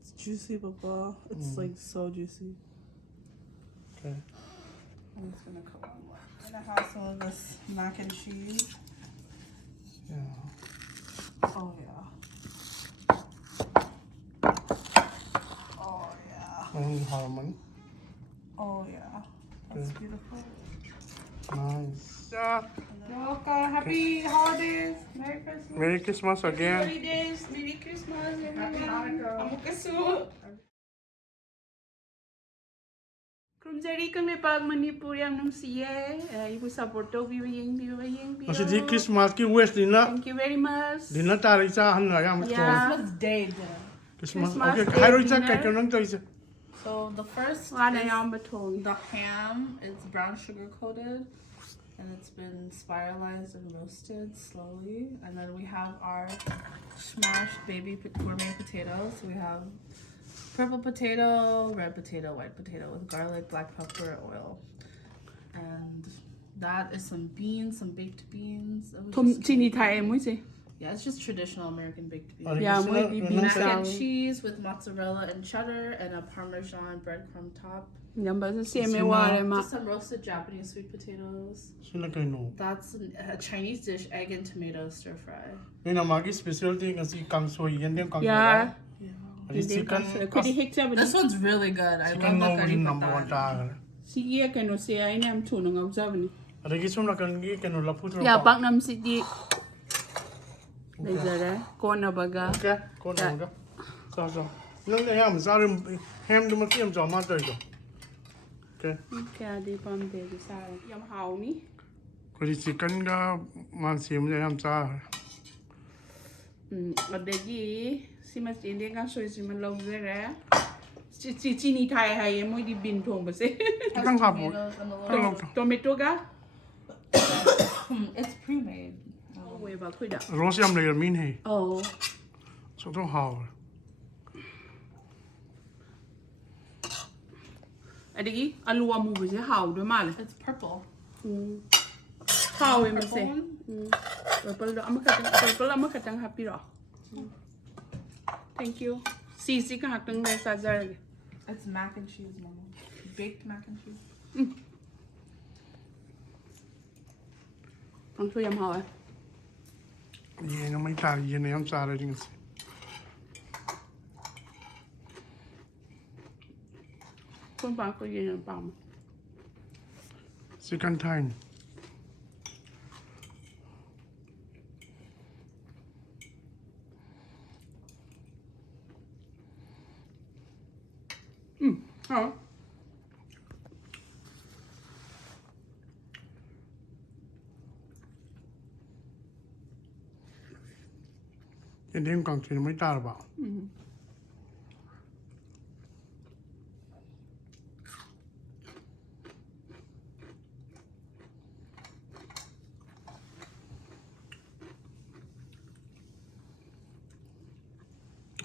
It's juicy, Papa. It's like so juicy. Okay. I'm just gonna cook one more. I'm gonna have some of this mac and cheese. Yeah. Oh yeah. Oh yeah. Harmon. Oh yeah. That's beautiful. Nice. You're welcome. Happy holidays. Merry Christmas. Merry Christmas again. Happy holidays. Merry Christmas. Happy Hanukkah. Amukasu. Krumjari kang lepag Manipuri ang nung siye. Ibu support to biyeng. Masih Christmas ki West dina. Thank you very much. Dina tarik sa han la yang Christmas Day dinner. Christmas. Christmas Okay, Day kairo isa dinner. kay kanang to isa. So the first is the ham. It's brown sugar coated, and it's been spiralized and roasted slowly. And then we have our smashed baby gourmet potatoes. So we have purple potato, red potato, white potato with garlic, black pepper, oil, and that is some beans, some baked beans. Yeah, it's just traditional American baked beans. Yeah, Mac and cheese with mozzarella and cheddar and a Parmesan breadcrumb top. Just some roasted Japanese sweet potatoes. Sila kay no. That's a Chinese dish, egg and tomato stir fry. Mina magi specialty kasi kang soy yan din kang Yeah. chicken. This one's really good. I Chicken love no the curry number one patan. ta. Sige kano siya ay nam tunong observe. Ada kisum na kan gi kanu la putro. Yeah, bak nam sidi. Dezere, kona baga. Okay, ko na ga. So. Nang ham zarim ham du ma tiam zo ma dai go. Okay. Kaya di pam de sa yam hao ni. Ko di chicken ga man sim ya ham cha. Adagi si mas inde ka so si man law zere. Chi ni thai hai moi di bin thong ba se. Chicken ha bo. Tomatoes and a Hello. little. Tomato ga? It's pre-made. We ba kuida. Rose yam le min he. Oh. So to how. Adagi alu amu ba se hao do ma le. It's purple. Hao e ma se. Purple one? Purple amakatang happy ro. Thank you. Si ka hatang na sa jar. It's mac and cheese, Mama. Baked mac and cheese. Ang so yam hao eh. Ye no mai ta ye ne ham cha ra ding. Con ba ko yin pa mo. Second time. Hao. Yan din kang sin mai ta ba.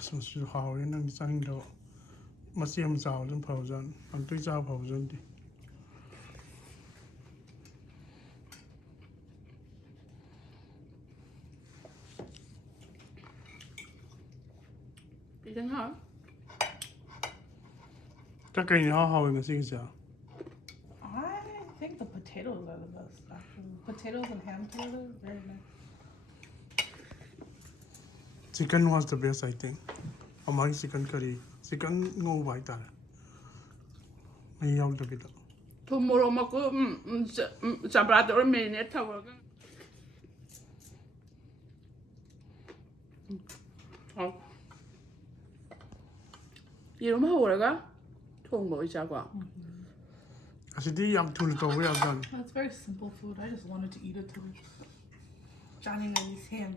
So su hao yan ang sang do. Masiam zao den phao zan. Ang tui zao phao zan di. Isang hao. Ta kai ni hao ng sing sa. I think the potatoes are the best, actually. Potatoes and ham together, very nice. Chicken was the best, I think. Amari chicken curry. Chicken ngô vài ta. May yaw da bita. Tomorrow ma ko sa prato or minute tawag. Hao. Irom hao ra ga? Thong bo isa kwa. Asi di yam thul to we agan. That's very simple food. I just wanted to eat it too. Johnny Nanny's ham.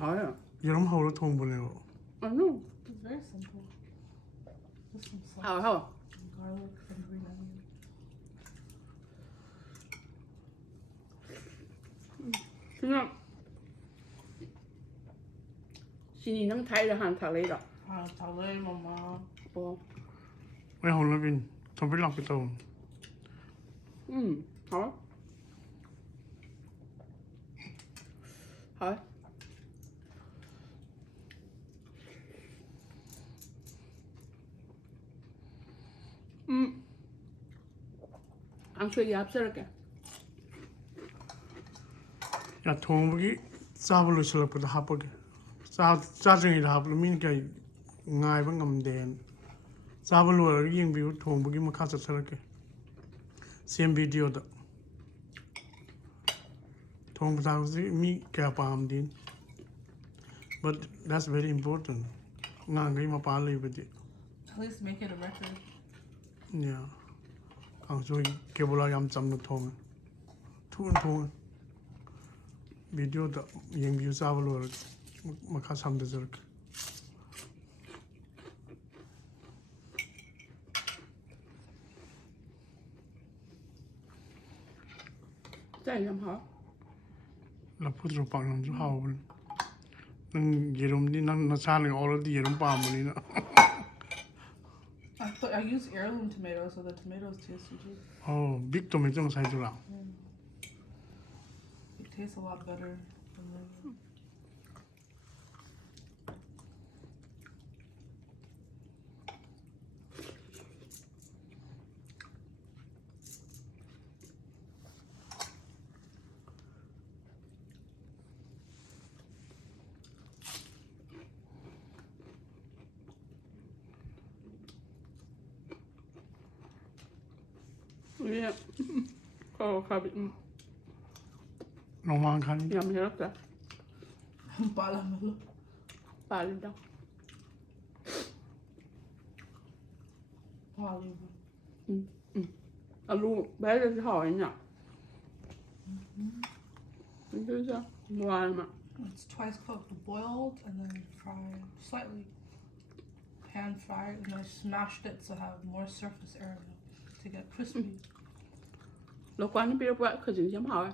Hao ya. Yaram hao lo thong bo ne. Ano? It's very simple. Just some salt, Hao. and garlic, and green onion. 그냥 신이는 타이르한 타이라. Ah, tawai, Mama. 어. We hao lo bin. Thom bi lak bi to. hả? Hả? 앙초에 얍스럽게. 야 통보기 싸불로 슬럽고도 하보게 짜증이라 하불로 미니까 nga이바 ngamden 싸불로 잉비우 통보기 마카서 슬럽게 same video da 통보상지 미 개밤딘 but that's very important ngai ma pa le bidi At least make it a record. yeah ang so kebola yam cham no thong thun video da yeng view 싸불로 makha samde zurk 짜이 좀 하. la putro pa nam ju haul nang yerum ni nang na chale already yerum pa mani na I use heirloom tomatoes, so the tomatoes taste good. oh big tomato sai ju la It tastes a lot better than the. Yeah. Oh, kabit. no man kan Yum, hirap ka. Balamelo. Palid daw. Alu, behöver du ha en ja? Det är så varma. It's twice cooked, boiled and then fried slightly. Pan fried, and I smashed it to have more surface area to get crispy. Lúc qua nó biết vậy, khởi trình chấm hỏi.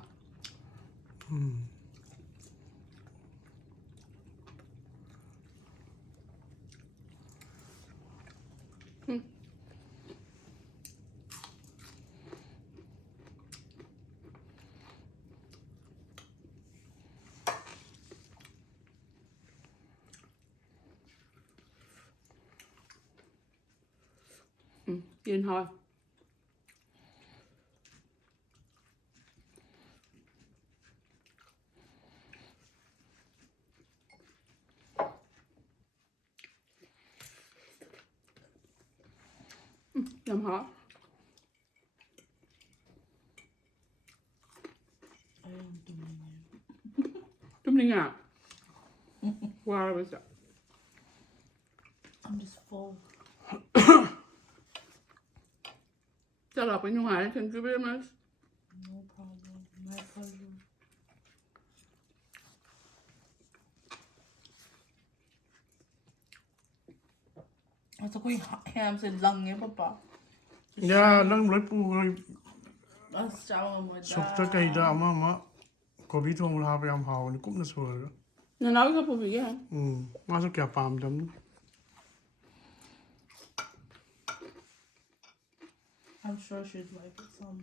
Nhìn thôi. Làm hả? Trúng đi à? Wow, bây giờ. I'm just full. Chắc là phải nhung hải, thank you very much. No problem. My pleasure. It's like we ham said lung nghe papa. ya lang loi pu loi That's chow my suk ta kai da ma ko bi thong la ba yam haw ni kum na so Nó nói cái phụ vị hả? ma so kya pam dam I'm sure she'd like it some.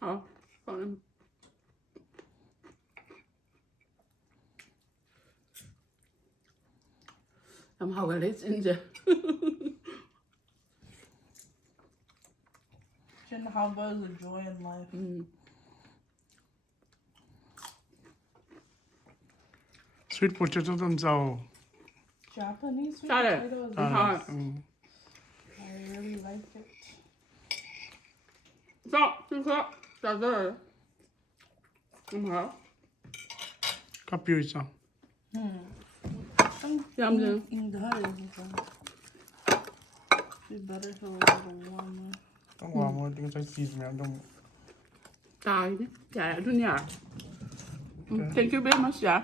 Ja, fan. De har väl lite inte. Shouldn't have is a joy in life. sweet potato don zao Japanese sweet Got it. potatoes. Ja. I really like it. Så, du så. Där där. De här. kapyo isa Yum yum. In the hut be better if it was a little warmer. tong wa mo ting sai cheese me dong Tài đi. Dạ, du nhà. Thank you very much, dạ.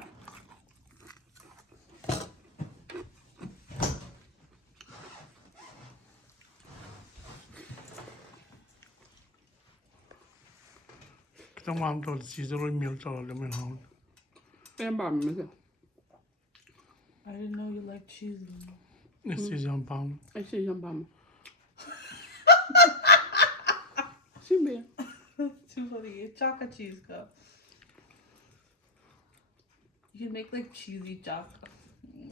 마음 또 지저로 밀어려면 하고 เป็นบะหมี่สิ I didn't know you like cheesy. 시장 방 ไอ้ชีสบะหมี่ชิมเบีย Too funny. Chocolate cheese cup. You can make like cheesy chocolate.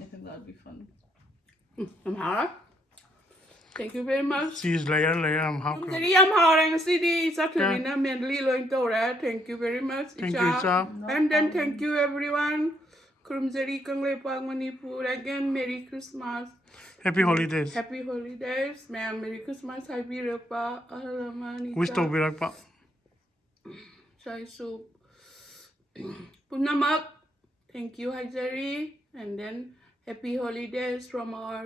I think that would be fun. น้ำหาละ Thank you very much cheese layer I'm how จะได้ยำหาแรงสิดีสักทีนะเมียนลีลอยโตแล้ว Thank you very much Thank you Cha and then thank you everyone ครุมจรีกังเลปางมณีปู again Merry Christmas Happy holidays Happy holidays ma'am Merry Christmas Happy Repa Alamani wish to be like pa Chai soup Punamak Thank you Hajari and then Happy holidays from our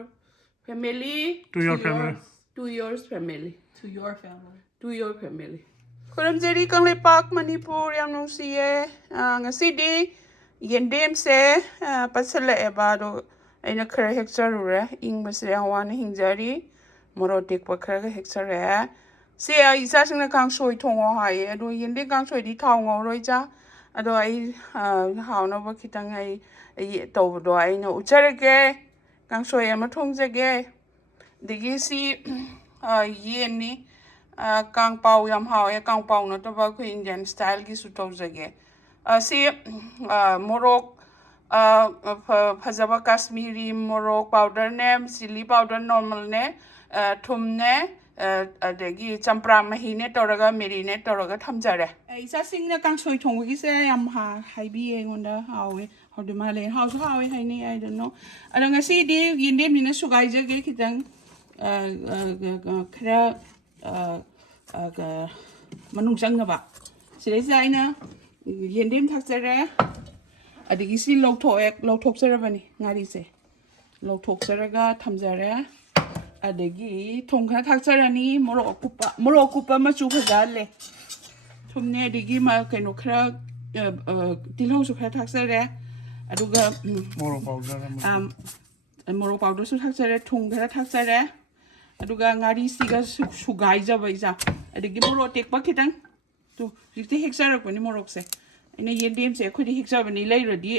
family To your family. To yours family To your family. To your family คุณเจรีกังเลปักมณีปูรยามนงสีngasi di yendem se pasale ebado aina khara hectare ure ing basre hawan hingjari morotik pa khara hectare se isa singna kang soi thong ha ye ado yende kang soi di thau ngo roi cha ado ai hauna ba khitang ai to do ai no uchare ke kang soi ama thong je ge digi si yen ni kang pau yam hao ya kang pau no to ba khu Indian style gi su to je ge si morok phajaba kashmiri morok powder ne chili powder normal ne thum ne adagi champra mahi ne toraga marinate toraga thamjare ai sa singna kang soi thong gi se yam ha hai bi engonda hawe how de male how so hawe hai ni I don't know adanga si di yindem ni na sugai je ge kitang khra manung chang na ba sidai sai na yendem thakjare adigi si lokthok jarabani ngari se lokthok jaraga thamjare adagi thongkha thakjarani morok kupa machu phajale thumne adigi ma kaino khra tilhong su khra thakjare aduga morok powder su thakjare thong khra thakjare aduga ngari siga sugai jabai ja adigi morok tekpa khitang tu rikte hexarak pani morok se ina yendem se khodi hexar bani leiradi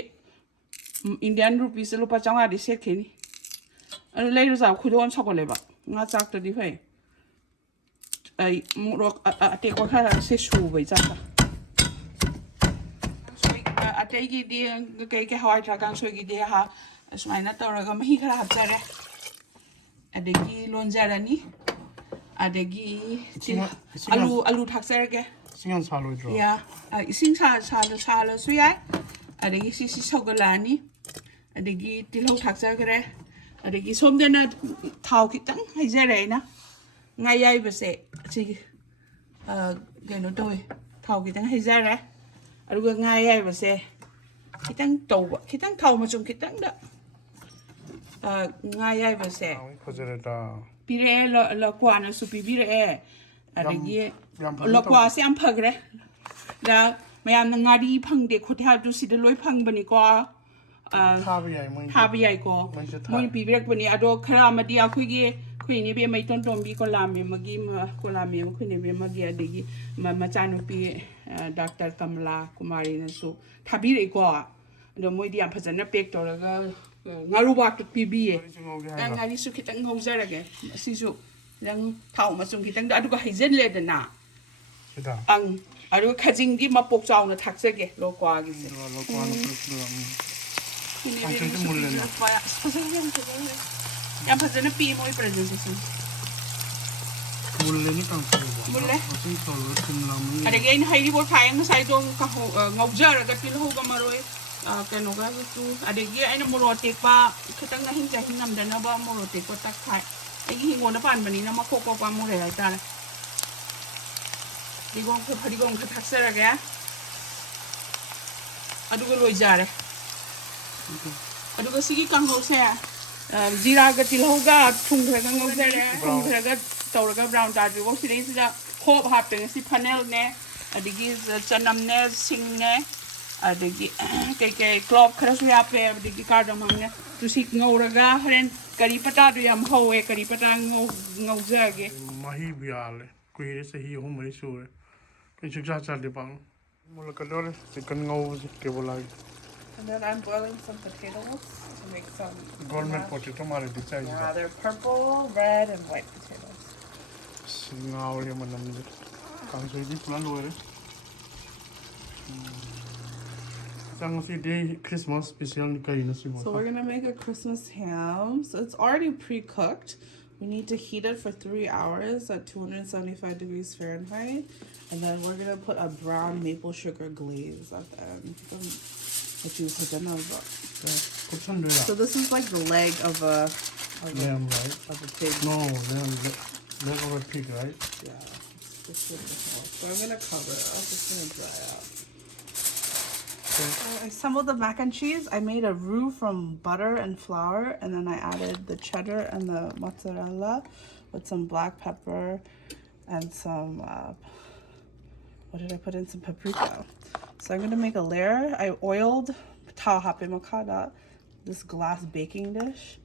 Indian rupees lupa changa di sekhini alo leiru za khudon chakole ba nga chak to di phai ai morok ate ko khara se shu bai cha ka soi ate gi di ke hawai tra kang soi gi di ha smaina tawraga mahi khara hapjare adegi lonjarani adegi alu thakjarage 시간 살로 들어 야, 이싱 차 수야. 아래기 시시 소글라니. 아래기 딜호 탁자 그래. 아래기 솜데나 타오 기땅 하이자레나. ngaya이 버세. 지 게노 도이. 타오 기땅 하이자레. 아르고 ngaya이 버세. 기땅 또 기땅 타오마 좀 기땅다. ngaya이 버세. 퍼즐에다 비레 러 과나 수피 비레. 아래기 lokwa se am phagre da mayam na ngari phangde khothya du sid loi phangbani ko thabi ko moi bibrek bani ado khara madi akhui gi khuini be mai ton tom bi ko lami magi ko lami khuini be magi adegi ma chanu pi Dr. Kamla Kumari na su thabi re ko ado moi di am phajana pek to ga ngaru ba tu pi bi ngari su khitang ngojara ge si su yang thau ma chung khitang da adu ga haizen le da na ang aru khajing gi mapok chaw na thakse ge lokwa gi se lokwa na ni mulle na ya phajana pi moi presentation mulle ni kang mulle asin solo timlam are ge in hairi bo thayang sai dong ka ngaujar ga til ho ga maroi kano ga tu are ge aina morote pa khitang na hinja hinam da na ba morote ko tak thai ai gi ngona pan bani na ma khok pa mo re ai ta digong ko digong ka thaksa ga aduga loi jare aduga sigi kang ho se jira ga til ho ga thung thra ga ngau jare thung thra ga tawra ga brown ta di wo si dei sa khop hap te si panel ne adigi chanam ne sing ne adigi ke clove khara su ya pe adigi cardamom ne tu si ngau ra ga hren kari pata du yam ho e kari pata ngau jage mahi biale kuire se hi ho mai sure cái chúng ta chặt được bằng Mula kalor, chicken ngau kebola. And then I'm boiling some potatoes to make some Government mashed. potato mare dichai. Yeah, they're purple, red, and white potatoes. Ngau le manam je. Kang soi di plan loire. Sang si day Christmas special kai na si mo. So we're gonna make a Christmas ham. So it's already pre-cooked. We need to heat it for 3 hours at 275 degrees Fahrenheit. And then we're gonna put a brown maple sugar glaze at the end. So this is like the leg of a Lamb, right? of a pig. No, leg of a pig, right? Yeah, it's beautiful. So I'm gonna cover it. I'm just gonna dry out. I assembled the mac and cheese. I made a roux from butter and flour, and then I added the cheddar and the mozzarella with some black pepper and some, what did I put in? Some paprika. So I'm gonna make a layer. I oiled this glass baking dish.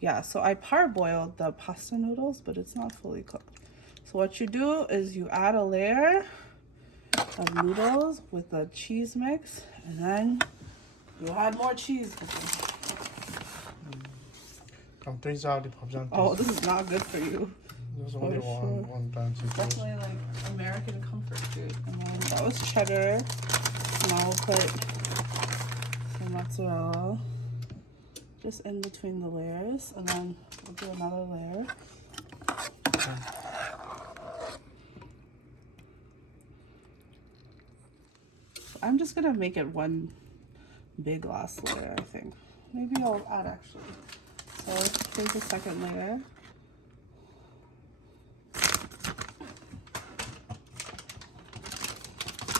Yeah, so I parboiled the pasta noodles, but it's not fully cooked. So what you do is you add a layer of noodles with the cheese mix, and then you add more cheese. Oh, this is not good for you. There's only one time. Definitely like American comfort food. And then that was cheddar. Now we'll put some mozzarella just in between the layers, and then we'll do another layer. I'm just gonna make it one big last layer, I think. Maybe I'll add actually. So here's the second layer.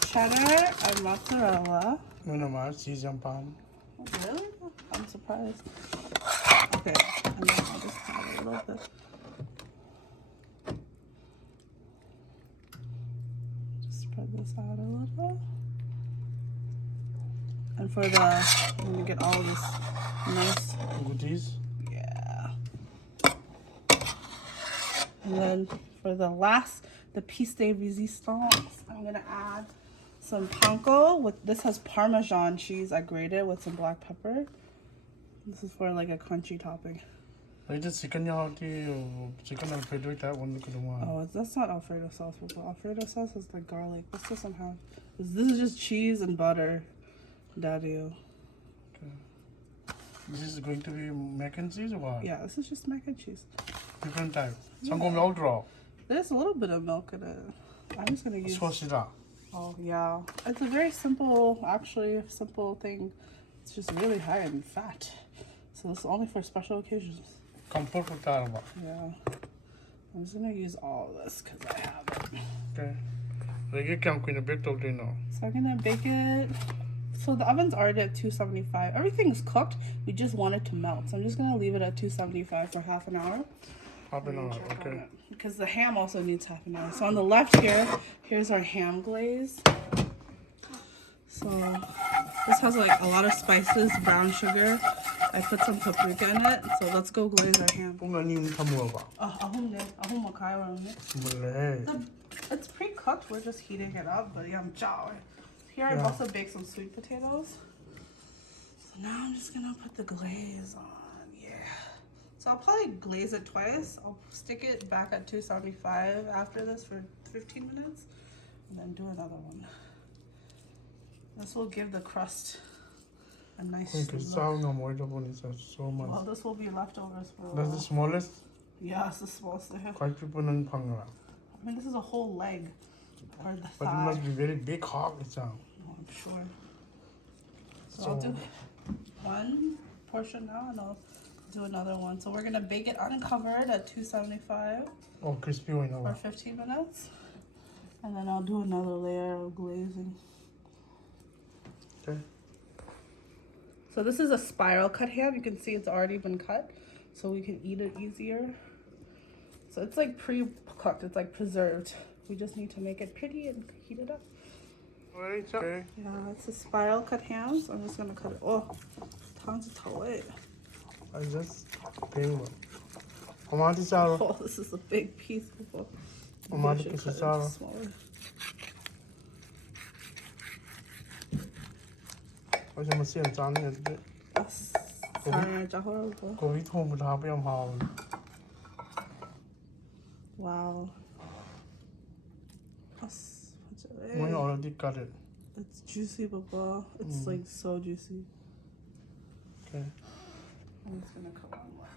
Cheddar and mozzarella. No, cheese and palm. Oh, really? I'm surprised. Okay, and then I'll just add a little bit. Just spread this out a little. And for the, I'm gonna get all this nice goodies. Yeah. And then for the last, the piece de resistance, I'm gonna add some panko with, this has Parmesan cheese I grated with some black pepper. This is for like a crunchy topping. I just chicken Alfredo that one. Oh, that's not Alfredo sauce. Alfredo sauce is like garlic. This doesn't have, this is just cheese and butter. Daddy. Okay. This is going to be mac and cheese or what? Yeah, this is just mac and cheese. Different type. Some milk draw. There's a little bit of milk in it. I'm just gonna use. Swashida. Oh yeah, it's a very simple, actually simple thing. It's just really high in fat, so it's only for special occasions. Comfort for tarama. Yeah, I'm just gonna use all of this because I have it. Okay. So I'm going to bake it now. So I'm gonna bake it. So the oven's already at 275. Everything's cooked. We just want it to melt. So I'm just gonna leave it at 275 for half an hour. Half an hour, okay. Because the ham also needs half an hour. So on the left here, here's our ham glaze. So this has like a lot of spices, brown sugar. I put some paprika in it. So let's go glaze our ham. It's pre-cooked. We're just heating it up. But yum chow. Here I've also baked some sweet potatoes. So now I'm just gonna put the glaze on. Yeah. So I'll probably glaze it twice. I'll stick it back at 275 after this for 15 minutes, and then do another one. This will give the crust a nice look. Well, this will be leftovers for a while. That's the smallest? Yeah, it's the smallest I have. Quite people in Pangala. I mean, this is a whole leg. Or the but thigh. it must be very big hog. Oh, I'm sure. So I'll do one portion now, and I'll do another one. So we're gonna bake it uncovered at 275. Oh, crispy one. For 15 minutes, and then I'll do another layer of glazing. Okay. So this is a spiral cut ham. You can see it's already been cut, so we can eat it easier. So it's like pre-cooked. It's like preserved. We just need to make it pretty and heat it up. Okay. Yeah, it's a spiral cut ham. So I'm just gonna cut it. Oh, tons of toilet. I just paying one. Oh, this is a big piece. Before. Smaller. 而且我现炸那个 Sorry, Jahoro. 狗一通不炸不要好。 Wow. We already got it. It's juicy, Papa. It's like so juicy. Okay. I'm just gonna cut one more.